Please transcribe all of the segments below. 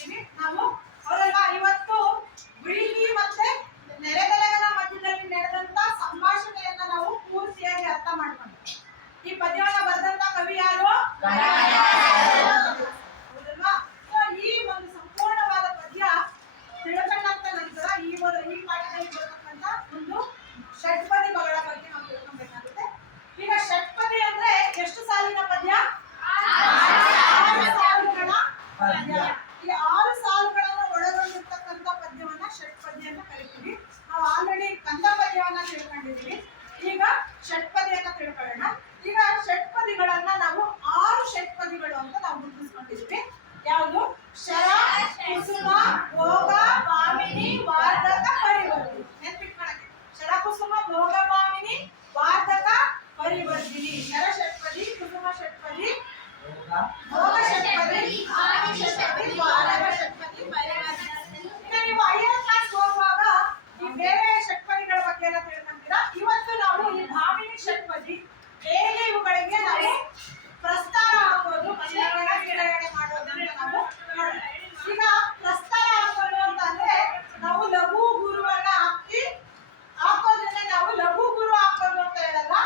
ಮಾಡ್ಕೊಂಡಿದ್ದೀವಿ ನಾವು. ಅವರೆಲ್ಲ ಇವತ್ತು ಬಿಳಿ ಮತ್ತೆ ನೆರೆಗಲಗರ ಮಧ್ಯದಲ್ಲಿ ನಡೆದಂತ ಸಂಭಾಷಣೆಯನ್ನ ನಾವು ಪೂರ್ತಿಯಾಗಿ ಅರ್ಥ ಮಾಡ್ಕೊಂಡ್ವಿ. ಈ ಪದ್ಯವನ್ನ ಬರೆದಂತ ಕವಿ ಯಾರು? ಹೌದಲ್ವಾ? ಈ ಒಂದು ಸಂಪೂರ್ಣವಾದ ಪದ್ಯ ತಿಳ್ಕೊಂಡಂತ ನಂತರ ಈ ಪಾಠದಲ್ಲಿ ಬರ್ತಕ್ಕಂತ ಒಂದು ಷಟ್ಪದಿಗಳ ಬಗ್ಗೆ ನಾವು ತಿಳ್ಕೊಬೇಕಾಗುತ್ತೆ. ಈಗ ಷಟ್ಪದಿ ಅಂದ್ರೆ ಎಷ್ಟು ಸಾಲಿನ ಪದ್ಯ? 6 ಸಾಲುಗಳ ಪದ್ಯ. ಈ 6 ಸಾಲುಗಳನ್ನು ಒಳಗೊಂಡಿರ್ತಕ್ಕಂಥ ಪದ್ಯವನ್ನ ಷಟ್ಪದಿ ಅಂತ ಕರಿತೀವಿ. ನಾವು ಆಲ್ರೆಡಿ ಕಂದ ಪದ್ಯವನ್ನ ತಿಳ್ಕೊಂಡಿದ್ದೀವಿ. ಈಗ ಷಟ್ಪದಿಯನ್ನ ತಿಳ್ಕೊಳ್ಳೋಣ. ಈಗ ಷಟ್ಪದಿಗಳನ್ನ ನಾವು 6 ಷಟ್ಪದಿಗಳು ಅಂತ ನಾವು ಗುರುತಿಸ್ಕೊಂಡಿದ್ದೀವಿ. ಯಾವುದು? ಶರ, ಕುಸುಮ, ಭೋಗ, ಭಾಮಿನಿ, ವಾರ್ಧಕ, ಪರಿವರ್ತಿನಿ. ನೆನಪಿಟ್ಕೊಳ್ಳಿ. ಶರ, ಕುಸುಮ, ಭೋಗ, ಭಾಮಿನಿ, ವಾರ್ಧಕ, ಪರಿವರ್ತಿನಿ. ಶರ ಷಟ್ಪದಿ, ಕುಸುಮ ಷಟ್ಪದಿ, ಭೋಗ ಷಟ್ಪದಿ, ಭಾಮಿನಿ ಷಟ್ಪದಿ, ವಾರ್ಧಕ ಷಟ್ಪದಿ, ಪರಿವರ್ತಿನಿ. ಈಗ ನೀವು 5ನೇ ಕ್ಲಾಸ್ ಹೋಗುವಾಗ ಈ ಬೇರೆ ಷಟ್ಪದಿಗಳ ಬಗ್ಗೆ ಎಲ್ಲ ತಿಳ್ಕೊಂತೀರಾ. ಇವತ್ತು ನಾವು ಈ ಭಾಮಿನಿ ಷಟ್ಪದಿ ಹೇಗೆ ಇವುಗಳಿಗೆ ನಾವು ಪ್ರಸ್ತಾರ ಹಾಕೋದು, ವಿಂಗಡಣೆ ಮಾಡೋದು ಅಂತ ನಾವು ನೋಡೋಣ. ಈಗ ಪ್ರಸ್ತಾರ ಹಾಕೋದು ಅಂತ ಅಂದ್ರೆ ನಾವು ಲಘು ಗುರುವನ್ನ ಹಾಕೋದ್ರಿಂದ ನಾವು ಲಘು ಗುರು ಹಾಕೋದು ಅಂತ ಹೇಳಲ್ಲ.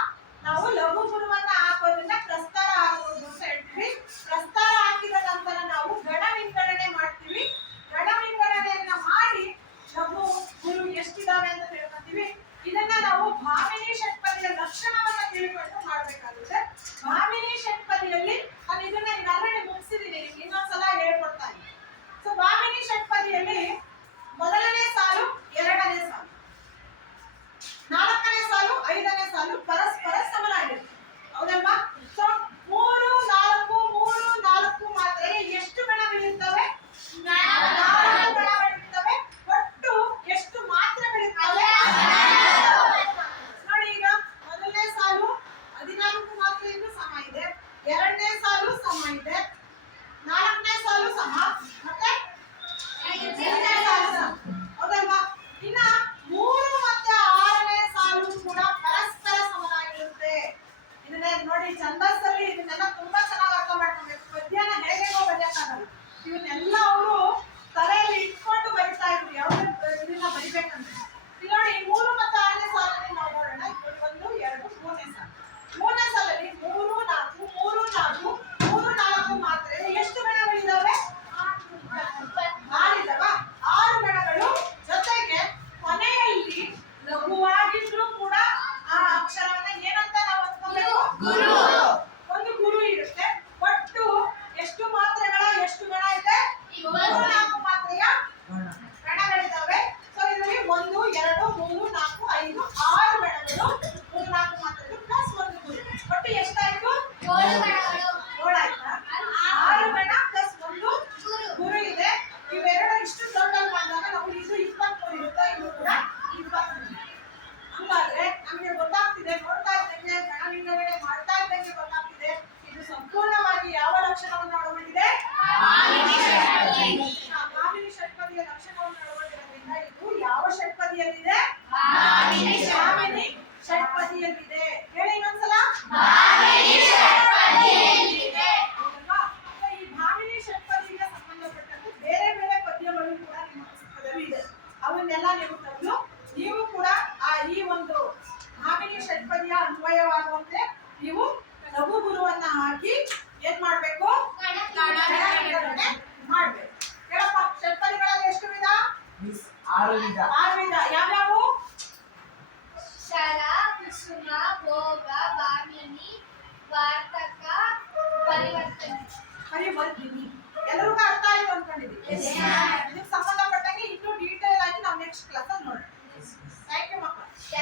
ನಾವು ಲಘು ಗುರುವನ್ನ ಹಾಕೋದ್ರಿಂದ ಪ್ರಸ್ತಾರ ಹಾಕೋದು ಅಂತ ಹೇಳ್ತೀವಿ. ಪ್ರಸ್ತಾರ ಹಾಕಿದ ನಂತರ ನಾವು ಗಣ ವಿಂಗಡಣೆ ಮಾಡ್ತೀವಿ. ಗಣ ವಿಂಗಡಣೆಯನ್ನ ಮಾಡಿ ಲಘು ಗುರು ಎಷ್ಟಿದಾವೆ ಅಂತ ತಿಳ್ಕೊತೀವಿ. ಇದನ್ನ ನಾವು ಭಾಮಿನಿ ಷಟ್ಪದಿಯ ಲಕ್ಷಣವನ್ನ ತಿಳ್ಕೊಂಡು ಮಾಡ್ಬೇಕಾಗುತ್ತೆ. ಭಾಮಿನಿ ಷಟ್ಪದಿಯಲ್ಲಿ ನಾನು ಇದನ್ನ ಆಲ್ರೆಡಿ ಮುಗಿಸಿದ್ದೀನಿ, ಇನ್ನೊಂದ್ಸಲ ಹೇಳ್ಕೊಡ್ತಾ ಇದ್ದೀನಿ. ಸೊ ಭಾಮಿನಿ ಷಟ್ಪದಿಯಲ್ಲಿ ಮೊದಲನೇ ಸಾಲು, 2ನೇ ಸಾಲು, 4ನೇ ಸಾಲು, 5ನೇ ಸಾಲು ಪರಸ್ಪರ ಸಮನಾಗಿರುತ್ತೆ. ಹೌದಲ್ವಾ? ಸೊ 3, 4, 3, 4 ಮಾತ್ರ ಎಷ್ಟು ಗಣಗಳಿರ್ತವೆ? 4 ಗಣಗಳಿರ್ತವೆ. ಒಟ್ಟು ಎಷ್ಟು ಮಾತ್ರೆಗಳಿರ್ತವೆ? ನೋಡಿ, ಈಗ ಮೊದಲನೇ ಸಾಲು 14 ಮಾತ್ರೆ ಇದ್ದು ಸಮ ಇದೆ, 2ನೇ ಸಾಲು ಸಮ ಇದೆ, 4ನೇ ಸಾಲು ಸಮ, ಮತ್ತೆ 5ನೇ ಸಾಲು ಸಮ. ಹೌದಲ್ವಾ? ಇನ್ನ 3 ಮತ್ತೆ 6ನೇ ಸಾಲು ಕೂಡ ಪರಸ್ಪರ ಸಮನಾಗಿರುತ್ತೆ. ಇದನ್ನೇ ನೋಡಿ, ಛಂದಸ್ಸಲ್ಲಿ ಇದನ್ನೆಲ್ಲ ತುಂಬಾ ಚೆನ್ನಾಗಿ ಅರ್ಥ ಮಾಡ್ಕೊಬೇಕು. ಪದ್ಯನ ಹೇಗೆ ಬರೆಯಕ್ಕಾಗಲ್ಲ. ಇವನ್ನೆಲ್ಲ ಅವರು ತಲೆಯಲ್ಲಿ ಇಟ್ಕೊಂಡು ಬರಿತಾ ಇದ್ರು ಯಾವ್ದು ಇದನ್ನ ಬರಿಬೇಕಂದ್ರೆ. ಇಲ್ಲಿ ನೋಡಿ, 3 ಮತ್ತು 6ನೇ ಸಾಲಲ್ಲಿ ನಾವು ನೋಡೋಣ. 1, 2, 3ನೇ ಸಾಲು. 3ನೇ ಸಾಲಲ್ಲಿ 3, 4, 3, 4, 3, 4 ಮಾತ್ರೆ ಎಷ್ಟು ಗಣಗಳಿದಾವೆ? 6 ಇದಾವ. 6 ಗಣಗಳು ಜೊತೆಗೆ ಕೊನೆಯಲ್ಲಿ ಲಘುವಾಗಿದ್ರು ಕೂಡ ಆ ಅಕ್ಷರವನ್ನ ಏನಂತ ನಾವು ಅಂದ್ಕೋಬೇಕು? ಗುರು. ಒಂದು ಗುರು ಇರುತ್ತೆ. ಒಟ್ಟು ಎಷ್ಟು ಮಾತ್ರೆಗಳ ಎಷ್ಟು ಗಣ ಇದೆ? 4 ಮಾತ್ರೆಯ ಗಣಗಳಿದ್ದಾವೆ. ಸೊ ಇದರಲ್ಲಿ 1, 2, 3, 4, 5, 6 ಗಣಗಳು, 3, 4 ಮಾತ್ರೆಗಳು ಪ್ಲಸ್ 1 ಗುರು. ಒಟ್ಟು ಎಷ್ಟಾಯ್ತು? 7 ಗಣಗಳು. 7 ಆಯ್ತಾ? 6 ಗಣ ಪ್ಲಸ್ 1 ಗುರು ಇದೆ. ಇವೆರಡು ಇಷ್ಟು ಟೋಟಲ್ ಮಾಡಿದಾಗ ನಾವು ಇದು 23 ಇರುತ್ತೆ. ಇದು ಕೂಡ 23. ಹಂಗಾದ್ರೆ ನಮಗೆ ಗೊತ್ತಾಗ್ತಿದೆ, ನೋಡ್ತಾ ಇದ್ದಂಗೆ ಗಣ ವಿಂಗಡಣೆ ಮಾಡ್ತಾ ಇದ್ದಂಗೆ ಗೊತ್ತಾಗ್ತಿದೆ ಇದು ಸಂಪೂರ್ಣವಾಗಿ ಯಾವ ಲಕ್ಷಣವನ್ನು ಒಳಗೊಂಡಿದೆ? ಭಾಮಿನಿ ಷಟ್ಪದಿಯ ಲಕ್ಷಣವನ್ನು ಒಳಗೊಂಡಿರೋದ್ರಿಂದ ಇದು ಯಾವ ಷಟ್ಪದಿಯಲ್ಲಿದೆ? ಭಾಮಿನಿ ಷಟ್ಪದಿಯಲ್ಲಿದೆ. ಹೇಳಿ ಇನ್ನೊಂದ್ಸಲ. ಭಾಮಿನಿ ಷಟ್ಪದಿಯಲ್ಲಿದೆ. ಈ ಭಾಮಿನಿ ಷಟ್ಪದಿಗೆ ಸಂಬಂಧಪಟ್ಟಂತೆ ಬೇರೆ ಬೇರೆ ಪದ್ಯಗಳು ಕೂಡ ನಿಮ್ಮ ಪುಸ್ತಕದಲ್ಲಿ ಇದೆ. ಅವನ್ನೆಲ್ಲ ನೀವು ತೆಗೆದು ನೀವು ಕೂಡ ಈ ಒಂದು ಭಾಮಿನಿ ಷಟ್ಪದಿಯ ಅನ್ವಯವಾಗುವಂತೆ ನೀವು ಲಘು ಗುರುವನ್ನ ಹಾಕಿ ಏನ್ ಮಾಡ್ಬೇಕು? ಮಾಡ್ಬೇಕು. ಹೇಳಪ್ಪ, ಷಟ್ಪದಿಗಳಲ್ಲಿ ಎಷ್ಟು ವಿಧ? 6 ವಿಧ. 6 ವಿಧ. ಯಾವ್ಯಾವು? ಶರ, ಕುಸುಮ, ಭೋಗ, ಭಾಮಿನಿ, ವಾರ್ಧಕ, ಪರಿವರ್ತಿನಿ. ಎಲ್ಲರಿಗೂ ಅರ್ಥ ಆಯ್ತು ಅನ್ಕೊಂಡಿದ್ದೀವಿ.